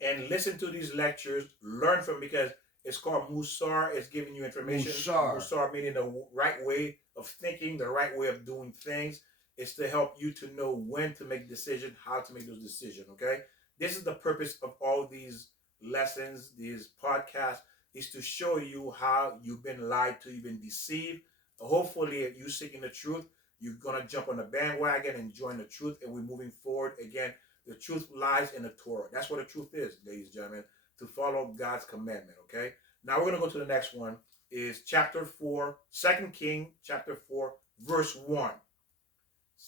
And listen to these lectures. Learn from, because it's called Musar. It's giving you information. Musar meaning the right way of thinking, the right way of doing things. It's to help you to know when to make decisions, how to make those decisions, okay? This is the purpose of all these lessons, these podcasts, is to show you how you've been lied to, you've been deceived. Hopefully, if you're seeking the truth, you're going to jump on the bandwagon and join the truth, and we're moving forward. Again, the truth lies in the Torah. That's what the truth is, ladies and gentlemen, to follow God's commandment, okay? Now we're going to go to the next one, is chapter 4, 2 King, chapter 4, verse 1.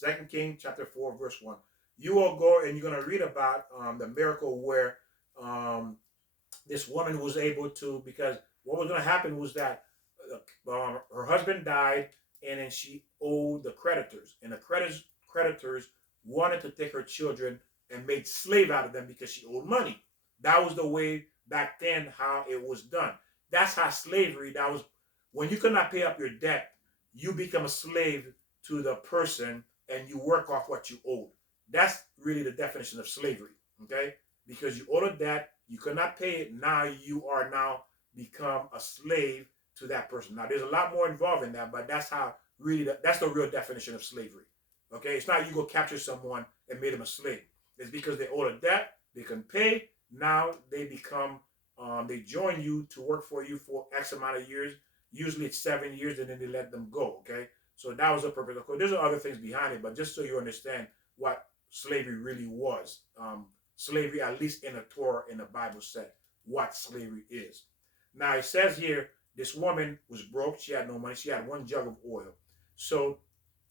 2 King, chapter 4, verse 1. You will go and you're going to read about the miracle where this woman was able to, because what was going to happen was that her husband died, and then she owed the creditors. And the creditors wanted to take her children and made slave out of them because she owed money. That was the way back then how it was done. That's how slavery, that was when you could not pay up your debt, you become a slave to the person and you work off what you owed. That's really the definition of slavery, okay? Because you owed a debt, you could not pay it, now you are now become a slave to that person. Now, there's a lot more involved in that, but that's how really, that's the real definition of slavery, okay? It's not you go capture someone and made them a slave. It's because they owed a debt, they can pay, now they become, they join you to work for you for X amount of years. Usually it's 7 years, and then they let them go, okay? So that was the purpose. Of course, there's other things behind it, but just so you understand what slavery really was. Slavery, at least in the Torah, in the Bible, said what slavery is. Now, it says here, this woman was broke. She had no money. She had one jug of oil. So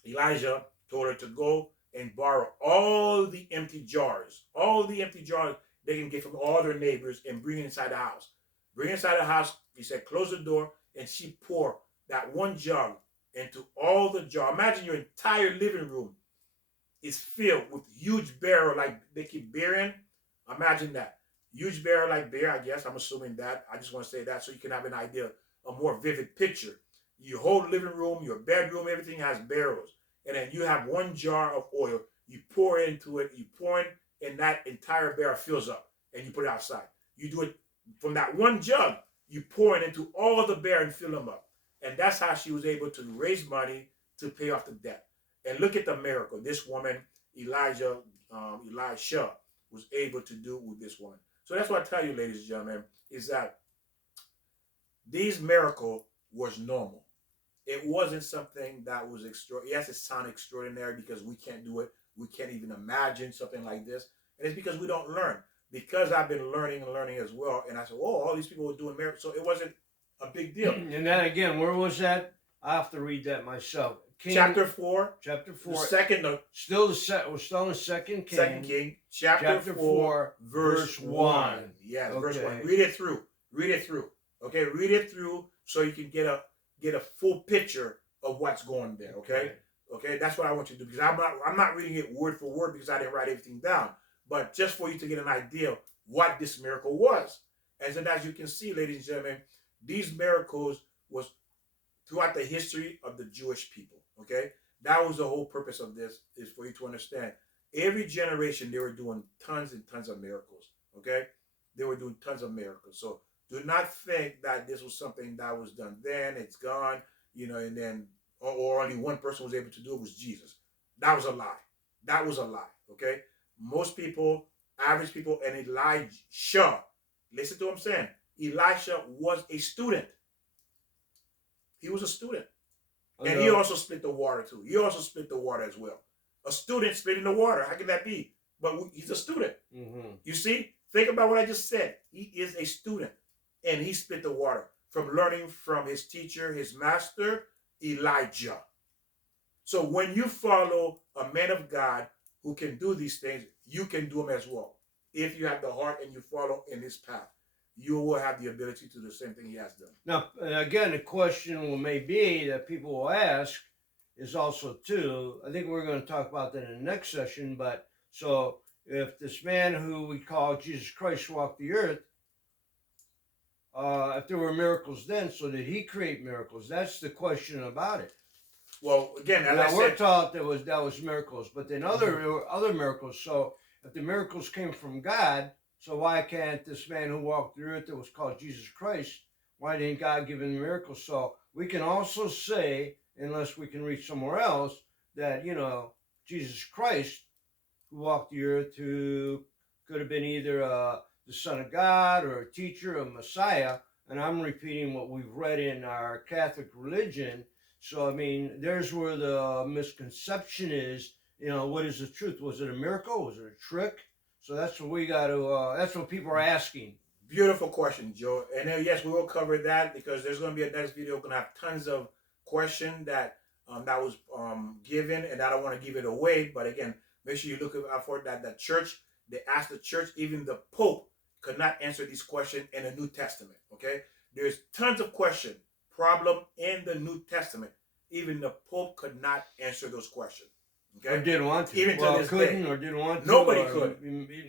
Elijah told her to go and borrow all the empty jars they can get from all their neighbors, and bring it inside the house. Bring it inside the house, He said, close the door, and she poured that one jug into all the jar. Imagine your entire living room is filled with huge barrel like they keep burying. Imagine that. Huge barrel like beer, I guess. I'm assuming that. I just want to say that so you can have an idea, a more vivid picture. Your whole living room, your bedroom, everything has barrels. And then you have one jar of oil. You pour into it, you pour it, and that entire barrel fills up. And you put it outside. You do it from that one jug. You pour it into all the barrel and fill them up. And that's how she was able to raise money to pay off the debt. And look at the miracle. This woman, Elisha, was able to do with this woman. So that's what I tell you, ladies and gentlemen, is that these miracle was normal. It wasn't something that was extraordinary. Yes, it sounded extraordinary because we can't do it. We can't even imagine something like this. And it's because we don't learn. Because I've been learning and learning as well. And I said, oh, all these people were doing miracles. So it wasn't a big deal. And then again, where was that? I have to read that myself. King, chapter 4. Chapter 4. The second. We're still in Second King. Second King. Chapter 4, verse 1. Yes, okay. Verse 1. Read it through. Read it through. Okay, read it through so you can get a full picture of what's going there. Okay. Okay, that's what I want you to do, because I'm not reading it word for word because I didn't write everything down, but just for you to get an idea of what this miracle was. And then, as you can see, ladies and gentlemen, these miracles was throughout the history of the Jewish people. Okay, that was the whole purpose of this, is for you to understand. Every generation they were doing tons and tons of miracles. Okay, they were doing tons of miracles. So do not think that this was something that was done then, it's gone, and then or only one person was able to do it, was Jesus. That was a lie. That was a lie. Okay, most people, average people, and Elisha, listen to what I'm saying. Elisha was a student. He was a student. And he also split the water too. He also split the water as well. A student splitting the water. How can that be? But he's a student. Mm-hmm. You see? Think about what I just said. He is a student. And he split the water from learning from his teacher, his master, Elijah. So when you follow a man of God who can do these things, you can do them as well. If you have the heart and you follow in his path, you will have the ability to do the same thing he has done. Now, again, the question may be that people will ask is also too, I think we're going to talk about that in the next session, but so if this man who we call Jesus Christ walked the earth, if there were miracles then, so did he create miracles? That's the question about it. Well, again, as we're taught that was miracles, but then other miracles. So if the miracles came from God, so why can't this man who walked the earth that was called Jesus Christ, why didn't God give him miracles? So we can also say, unless we can reach somewhere else, that, Jesus Christ, who walked the earth, who could have been either the Son of God or a teacher, a Messiah, and I'm repeating what we've read in our Catholic religion. So, I mean, there's where the misconception is, what is the truth? Was it a miracle? Was it a trick? So that's what we got to, that's what people are asking. Beautiful question, Joe. And then, yes, we will cover that because there's going to be a next video. We're going to have tons of questions that was given, and I don't want to give it away. But again, make sure you look out for that. The church, they asked the church, even the Pope could not answer these questions in the New Testament. Okay? There's tons of questions, problem in the New Testament. Even the Pope could not answer those questions. Okay? Or didn't want to. Even to this couldn't day. Or didn't want to. Nobody could.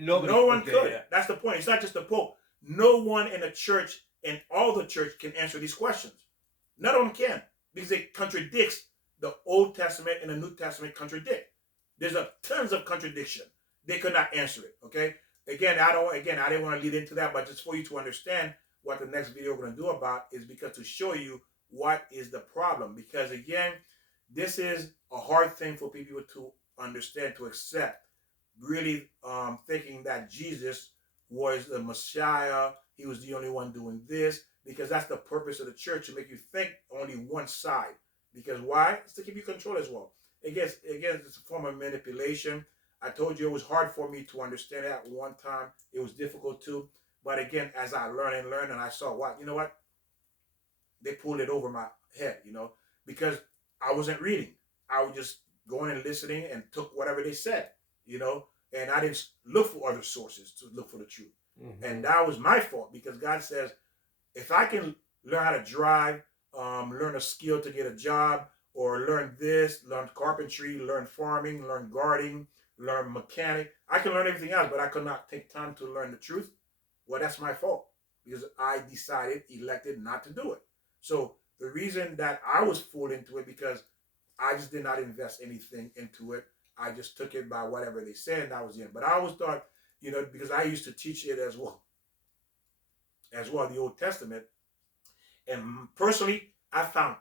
No one could. Yeah. That's the point. It's not just the Pope. No one in the church and all the church can answer these questions. None of them can, because it contradicts the Old Testament and the New Testament contradict. There's tons of contradiction. They could not answer it. Okay. Again, I didn't want to lead into that, but just for you to understand what the next video we're going to do about is because to show you what is the problem. Because again, this is a hard thing for people to understand, to accept. Really thinking that Jesus was the Messiah. He was the only one doing this, because that's the purpose of the church, to make you think only one side. Because why? It's to keep you control as well. Again, it's a form of manipulation. I told you it was hard for me to understand it at one time. It was difficult too. But again, as I learned and I saw what? They pulled it over my head, because I wasn't reading. I was just going and listening and took whatever they said, and I didn't look for other sources to look for the truth. Mm-hmm. And that was my fault, because God says, if I can learn how to drive, learn a skill to get a job, or learn this, learn carpentry, learn farming, learn gardening, learn mechanic. I can learn everything else, but I could not take time to learn the truth. Well, that's my fault because I decided, elected not to do it. So the reason that I was fooled into it because I just did not invest anything into it. I just took it by whatever they said, and that was it. But I always thought, because I used to teach it as well, the Old Testament. And personally, I found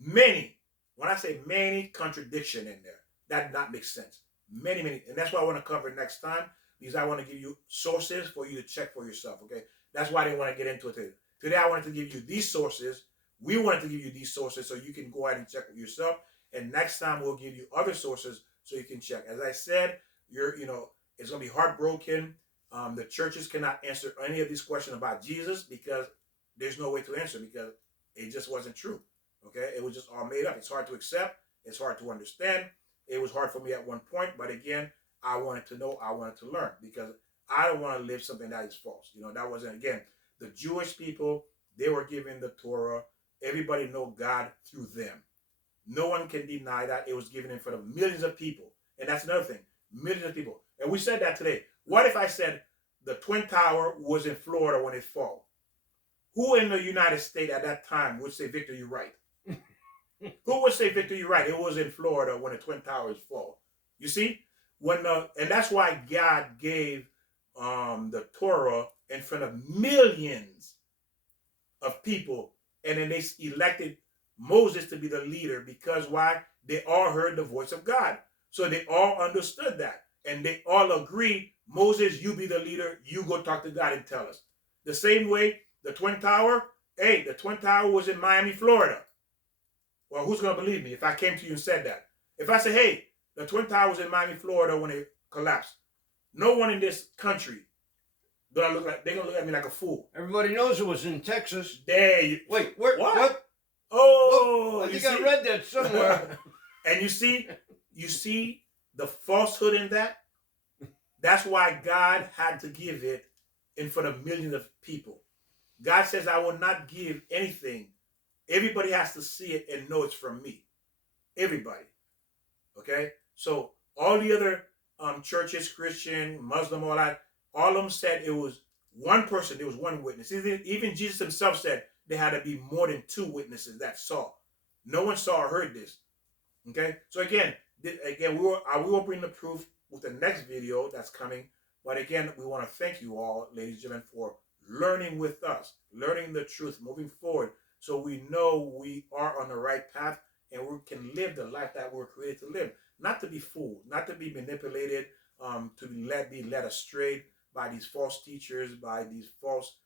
many, when I say many, contradiction in there. That did not make sense. Many, many. And that's what I want to cover next time because I want to give you sources for you to check for yourself, okay? That's why I didn't want to get into it today. Today, I wanted to give you these sources. We wanted to give you these sources so you can go ahead and check for yourself. And next time, we'll give you other sources so you can check. As I said, it's going to be heartbroken. The churches cannot answer any of these questions about Jesus because there's no way to answer because it just wasn't true. Okay, it was just all made up. It's hard to accept. It's hard to understand. It was hard for me at one point, but again, I wanted to know. I wanted to learn because I don't want to live something that is false. That wasn't again the Jewish people. They were given the Torah. Everybody know God through them. No one can deny that it was given in front of millions of people, and that's another thing. Millions of people, and we said that today. What if I said the Twin Tower was in Florida when it fell? Who in the United States at that time would say, Victor, you're right? Who would say, Victor, you're right? It was in Florida when the Twin Towers fall. You see? And that's why God gave the Torah in front of millions of people. And then they elected Moses to be the leader because why? They all heard the voice of God. So they all understood that. And they all agreed, Moses, you be the leader. You go talk to God and tell us. The same way the Twin Tower, the Twin Tower was in Miami, Florida. Well, who's going to believe me if I came to you and said that? If I say, hey, the Twin Tower was in Miami, Florida when it collapsed, no one in this country they're going to look at me like a fool. Everybody knows it was in Texas. Wait, what? Oh, I think I read that somewhere. And you see the falsehood in that? That's why God had to give it in front of millions of people. God says, I will not give anything. Everybody has to see it and know it's from me. Everybody. Okay? So all the other churches, Christian, Muslim, all that, all of them said it was one person, there was one witness. Even Jesus himself said there had to be more than two witnesses that saw. No one saw or heard this. Okay? So again, we will bring the proof with the next video that's coming. But again, we want to thank you all, ladies and gentlemen, for learning with us, learning the truth, moving forward, so we know we are on the right path and we can live the life that we're created to live. Not to be fooled, not to be manipulated, to be led astray by these false teachers, by these false,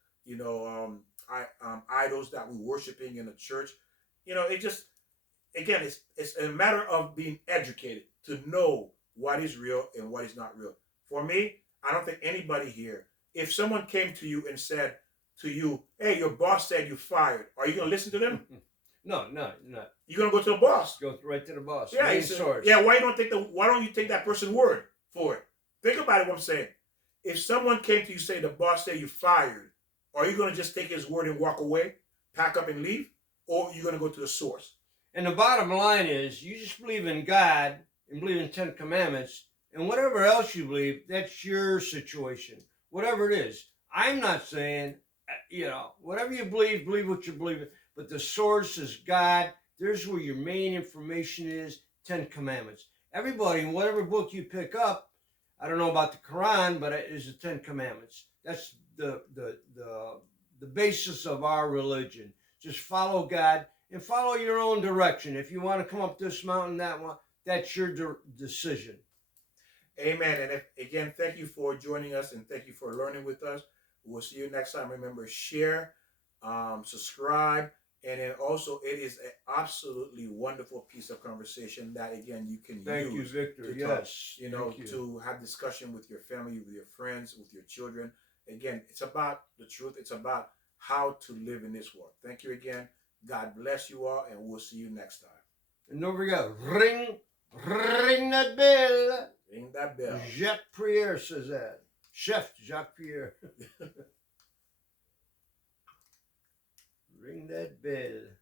idols that we're worshiping in the church. It just, again, it's a matter of being educated to know what is real and what is not real. For me, I don't think anybody here, if someone came to you and said to you, hey, your boss said you're fired, are you going to listen to them? No. You're going to go to the boss. Go right to the boss. Yeah, why don't you take that person's word for it? Think about it, what I'm saying. If someone came to you say the boss said you're fired, are you going to just take his word and walk away, pack up and leave? Or are you going to go to the source? And the bottom line is, you just believe in God and believe in 10 Commandments, and whatever else you believe, that's your situation. Whatever it is. I'm not saying, whatever you believe what you believe in. But the source is God. There's where your main information is, 10 Commandments. Everybody, in whatever book you pick up, I don't know about the Quran, but it is the 10 Commandments. That's the basis of our religion. Just follow God and follow your own direction. If you want to come up this mountain, that one, that's your decision. Amen. And again, thank you for joining us and thank you for learning with us. We'll see you next time. Remember, share, subscribe, and then also it is an absolutely wonderful piece of conversation that, again, you can use. Thank you, Victor. Yes. To have discussion with your family, with your friends, with your children. Again, it's about the truth. It's about how to live in this world. Thank you again. God bless you all, and we'll see you next time. And don't forget, ring that bell. Ring that bell. Jacques Prieur says that. Chef Jacques Prieur. that bed.